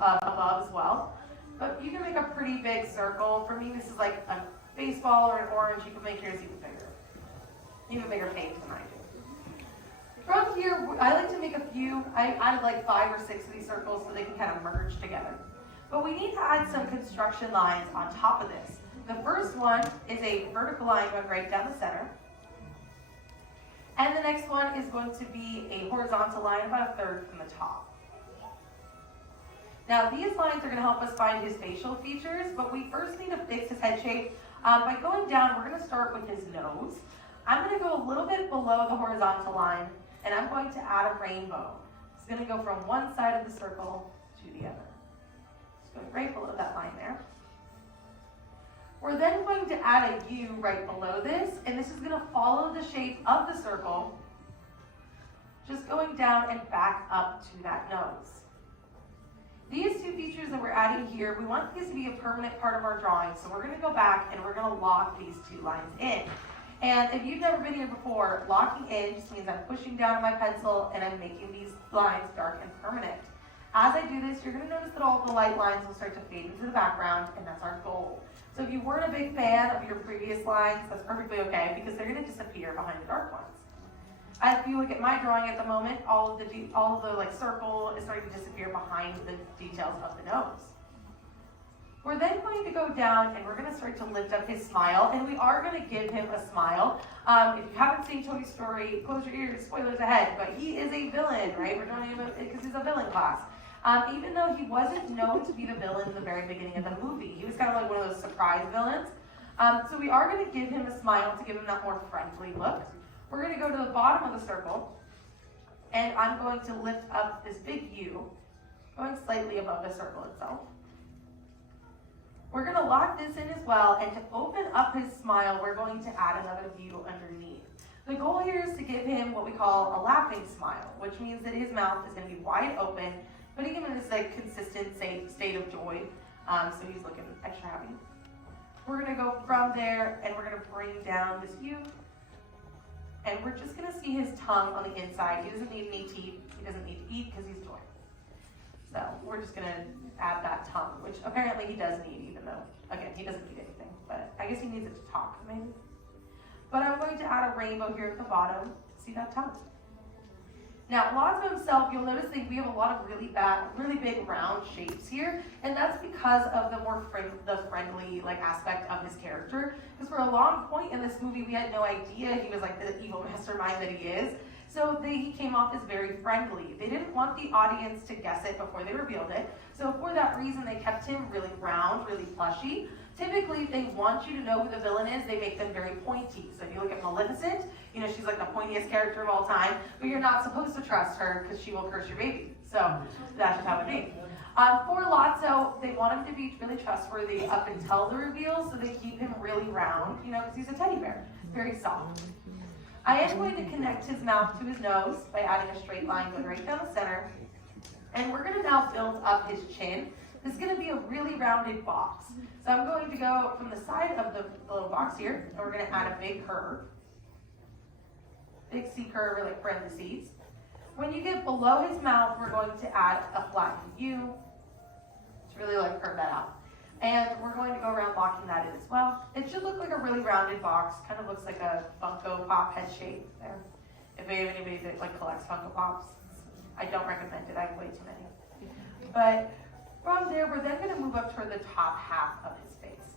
above as well. But you can make a pretty big circle. For me, this is like a baseball or an orange. You can make yours even bigger page than I do. From here, I like to make a few. I added like 5 or 6 of these circles so they can kind of merge together. But we need to add some construction lines on top of this. The first one is a vertical line going right down the center. And the next one is going to be a horizontal line about 1/3 from the top. Now these lines are going to help us find his facial features, but we first need to fix his head shape. By going down, we're going to start with his nose. I'm going to go a little bit below the horizontal line, and I'm going to add a rainbow. It's going to go from one side of the circle to the other. Just going right below that line there. We're then going to add a U right below this, and this is going to follow the shape of the circle, just going down and back up to that nose. These 2 features that we're adding here, we want these to be a permanent part of our drawing, so we're going to go back and we're going to lock these 2 lines in. And if you've never been here before, locking in just means I'm pushing down on my pencil and I'm making these lines dark and permanent. As I do this, you're going to notice that all the light lines will start to fade into the background, and that's our goal. So if you weren't a big fan of your previous lines, that's perfectly okay, because they're going to disappear behind the dark ones. If you look at my drawing at the moment, all of the like circle is starting to disappear behind the details of the nose. We're then going to go down and we're going to start to lift up his smile, and we are going to give him a smile. If you haven't seen Toy Story, close your ears, spoilers ahead, but he is a villain, right? We're talking about it because he's a villain class. Even though he wasn't known to be the villain in the very beginning of the movie, he was kind of like one of those surprise villains. So we are going to give him a smile to give him that more friendly look. We're going to go to the bottom of the circle, and I'm going to lift up this big U, going slightly above the circle itself. We're going to lock this in as well, and to open up his smile, we're going to add another U underneath. The goal here is to give him what we call a laughing smile, which means that his mouth is going to be wide open, putting him in this like consistent state of joy, so he's looking extra happy. We're going to go from there, and we're going to bring down this U, and we're just going to see his tongue on the inside. He doesn't need any teeth. He doesn't need to eat because he's joy. So we're just going to add that tongue, which apparently he does need, even though, again, he doesn't need anything. But I guess he needs it to talk, maybe. But I'm going to add a rainbow here at the bottom. See that tongue? Now, Lotso himself, you'll notice that we have a lot of really big round shapes here, and that's because of the friendly like aspect of his character. Because for a long point in this movie, we had no idea he was like the evil mastermind that he is. So he came off as very friendly. They didn't want the audience to guess it before they revealed it. So for that reason, they kept him really round, really plushy. Typically, if they want you to know who the villain is, they make them very pointy. So if you look at Maleficent, you know, she's like the pointiest character of all time, but you're not supposed to trust her because she will curse your baby. So that's just how it is. For Lotso, they want him to be really trustworthy up until the reveal, so they keep him really round, you know, because he's a teddy bear, very soft. I am going to connect his mouth to his nose by adding a straight line going right down the center. And we're going to now build up his chin. This is going to be a really rounded box. So I'm going to go from the side of the little box here, and we're going to add a big curve. Big C curve, or like parentheses. When you get below his mouth, we're going to add a flattened U to really like curve that out. And we're going to go around locking that in as well. It should look like a really rounded box. Kind of looks like a Funko Pop head shape there. If we have anybody that like collects Funko Pops, I don't recommend it. I have way too many. But from there, we're then going to move up toward the top half of his face.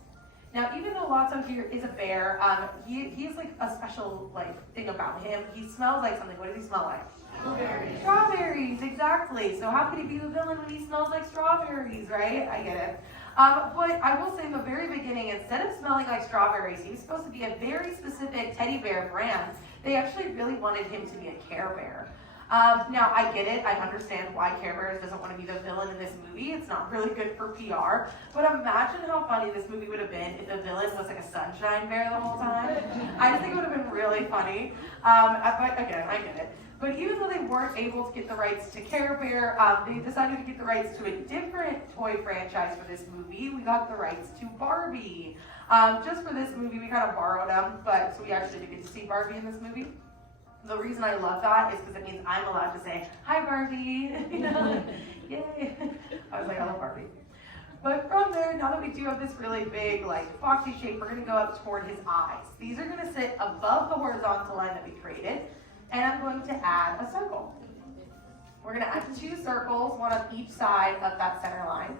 Now, even though Lotso here is a bear, he's like a special like thing about him. He smells like something. What does he smell like? Strawberries. Strawberries, exactly. So how could he be the villain when he smells like strawberries, right? I get it. But I will say in the very beginning, instead of smelling like strawberries, he was supposed to be a very specific teddy bear brand. They actually really wanted him to be a Care Bear. Now, I get it. I understand why Care Bears doesn't want to be the villain in this movie. It's not really good for PR. But imagine how funny this movie would have been if the villain was like a sunshine bear the whole time. I just think it would have been really funny. But again, I get it. But even though they weren't able to get the rights to Care Bear, they decided to get the rights to a different toy franchise for this movie. We got the rights to Barbie. Just for this movie, we kind of borrowed them, but so we actually did get to see Barbie in this movie. The reason I love that is because it means I'm allowed to say, "Hi, Barbie," you know, yay. I was like, I love Barbie. But from there, now that we do have this really big, like, foxy shape, we're gonna go up toward his eyes. These are gonna sit above the horizontal line that we created, and I'm going to add a circle. We're gonna add 2 circles, one on each side of that center line.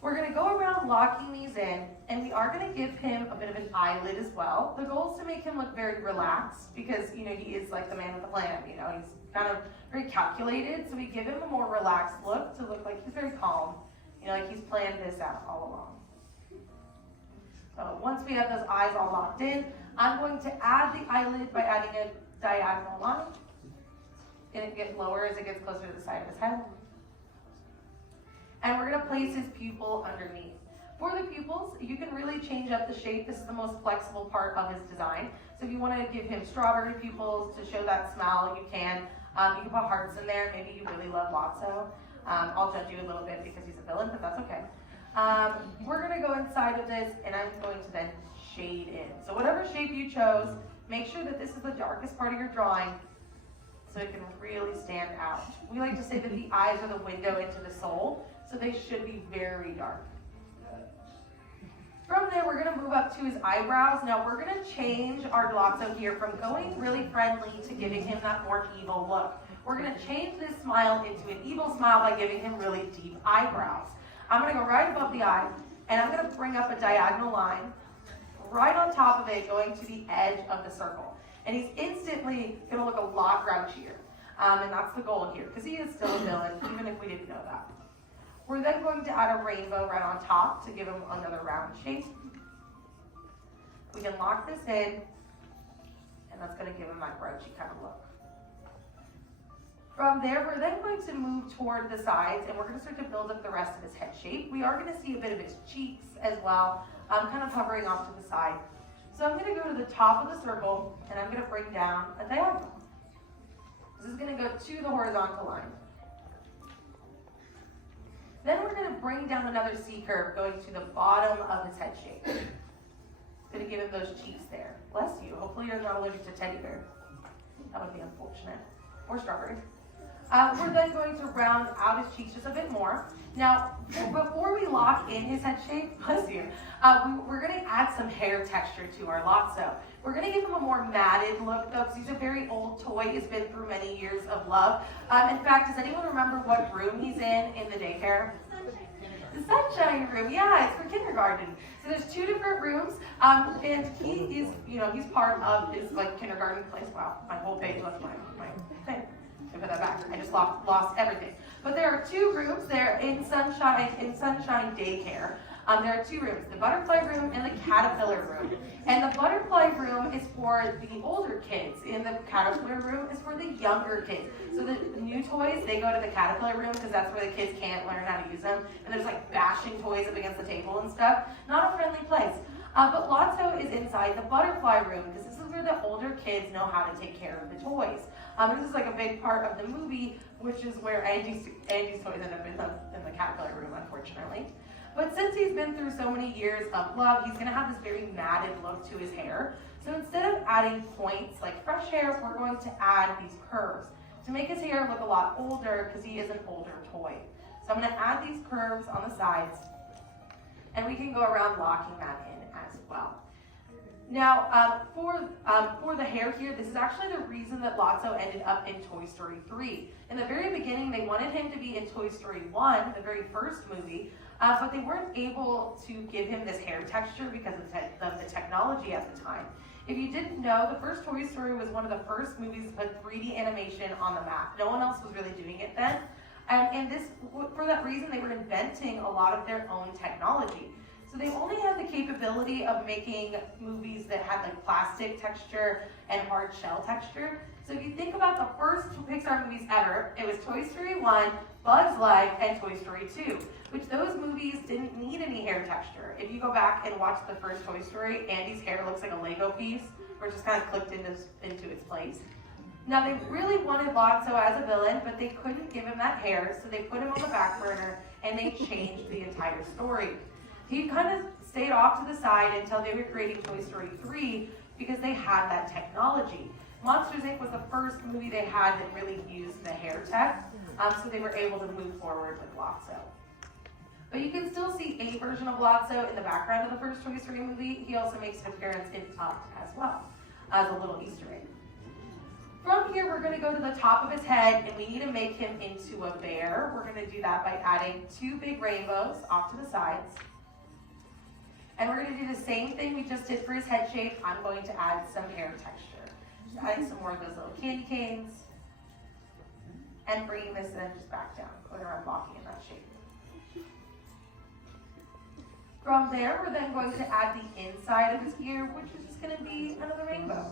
We're gonna go around locking these in, and we are gonna give him a bit of an eyelid as well. The goal is to make him look very relaxed because, you know, he is like the man with the plan, you know, he's kind of very calculated, so we give him a more relaxed look to look like he's very calm, you know, like he's planned this out all along. So once we have those eyes all locked in, I'm going to add the eyelid by adding a diagonal line. And it gets lower as it gets closer to the side of his head. And we're going to place his pupil underneath. For the pupils, you can really change up the shape. This is the most flexible part of his design. So if you want to give him strawberry pupils to show that smell, you can. You can put hearts in there. Maybe you really love Lotso. I'll judge you a little bit because he's a villain, but that's okay. We're going to go inside of this, and I'm going to then shade in. So whatever shape you chose, make sure that this is the darkest part of your drawing so it can really stand out. We like to say that the eyes are the window into the soul, so they should be very dark. From there, we're going to move up to his eyebrows. Now, we're going to change our Lotso here from going really friendly to giving him that more evil look. We're going to change this smile into an evil smile by giving him really deep eyebrows. I'm going to go right above the eye, and I'm going to bring up a diagonal line right on top of it, going to the edge of the circle. And he's instantly going to look a lot grouchier. And that's the goal here, because he is still a villain, even if we didn't know that. We're then going to add a rainbow right on top to give him another round shape. We can lock this in, and that's going to give him that grouchy kind of look. From there, we're then going to move toward the sides, and we're going to start to build up the rest of his head shape. We are going to see a bit of his cheeks as well, kind of hovering off to the side. So I'm going to go to the top of the circle, and I'm going to bring down a diagonal. This is going to go to the horizontal line. Then we're going to bring down another C curve going to the bottom of his head shape. Going to give him those cheeks there. Bless you. Hopefully you're not allergic to teddy bear. That would be unfortunate. Or strawberries. We're then going to round out his cheeks just a bit more. Now, before we lock in his head shape, bless you, we're going to add some hair texture to our Lotso. We're going to give him a more matted look, though, because he's a very old toy. He's been through many years of love. In fact, does anyone remember what room he's in the daycare? The sunshine room, yeah, it's for kindergarten. So there's 2 different rooms, and he is, he's part of his kindergarten place. Wow, my whole page left my thing. I put that back. I just lost everything. But there are 2 rooms there in Sunshine Daycare. There are 2 rooms, the butterfly room and the caterpillar room. And the butterfly room is for the older kids, and the caterpillar room is for the younger kids. So the new toys, they go to the caterpillar room because that's where the kids can't learn how to use them. And there's bashing toys up against the table and stuff. Not a friendly place. But Lotso is inside the butterfly room because this is where the older kids know how to take care of the toys. This is a big part of the movie, which is where Andy's toys end up in the caterpillar room, unfortunately. But since he's been through so many years of love, he's going to have this very matted look to his hair. So instead of adding points like fresh hair, we're going to add these curves to make his hair look a lot older because he is an older toy. So I'm going to add these curves on the sides, and we can go around locking that in as well. Now, for the hair here, this is actually the reason that Lotso ended up in Toy Story 3. In the very beginning, they wanted him to be in Toy Story 1, the very first movie, but they weren't able to give him this hair texture because of the technology at the time. If you didn't know, the first Toy Story was one of the first movies to put 3D animation on the map. No one else was really doing it then. And for that reason, they were inventing a lot of their own technology. So they only had the capability of making movies that had plastic texture and hard shell texture. So if you think about the first Pixar movies ever, it was Toy Story 1, Buzz Life, and Toy Story 2, which those movies didn't need any hair texture. If you go back and watch the first Toy Story, Andy's hair looks like a Lego piece, where it just kind of clicked into its place. Now they really wanted Lotso as a villain, but they couldn't give him that hair, so they put him on the back burner, and they changed the entire story. He kind of stayed off to the side until they were creating Toy Story 3 because they had that technology. Monsters, Inc. was the first movie they had that really used the hair tech, so they were able to move forward with Lotso. But you can still see a version of Lotso in the background of the first Toy Story movie. He also makes an appearance in Up as well, as a little Easter egg. From here, we're going to go to the top of his head, and we need to make him into a bear. We're going to do that by adding 2 big rainbows off to the sides. And we're going to do the same thing we just did for his head shape. I'm going to add some hair texture. Just adding some more of those little candy canes. And bringing this then just back down, going around blocking in that shape. From there, we're then going to add the inside of his ear, which is just going to be another rainbow.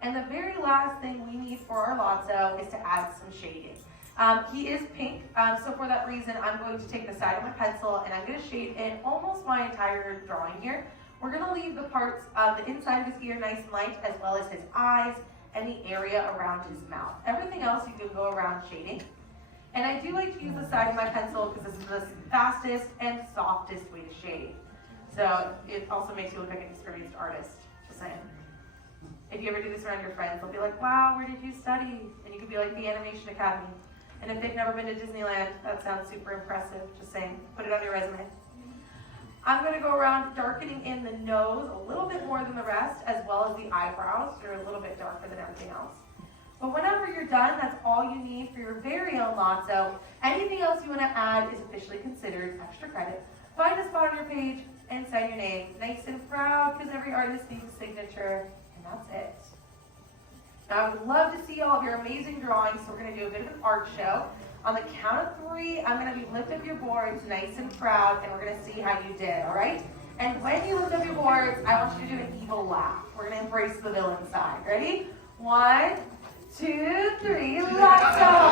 And the very last thing we need for our Lotso is to add some shading. He is pink, so for that reason, I'm going to take the side of my pencil and I'm going to shade in almost my entire drawing here. We're going to leave the parts of the inside of his ear nice and light, as well as his eyes and the area around his mouth. Everything else you can go around shading. And I do like to use the side of my pencil because this is the fastest and softest way to shade. So it also makes you look like an experienced artist, just saying. If you ever do this around your friends, they'll be like, wow, where did you study? And you could be like, the Animation Academy. And if they've never been to Disneyland, that sounds super impressive. Just saying, put it on your resume. I'm going to go around darkening in the nose a little bit more than the rest, as well as the eyebrows. They're a little bit darker than everything else. But whenever you're done, that's all you need for your very own Lotso. Anything else you want to add is officially considered extra credit. Find a spot on your page and sign your name. Nice and proud, because every artist needs a signature. And that's it. Now, I would love to see all of your amazing drawings, so we're going to do a bit of an art show. On the count of 3, I'm going to lift up your boards nice and proud, and we're going to see how you did, all right? And when you lift up your boards, I want you to do an evil laugh. We're going to embrace the villain side. Ready? 1, 2, 3, Lotso!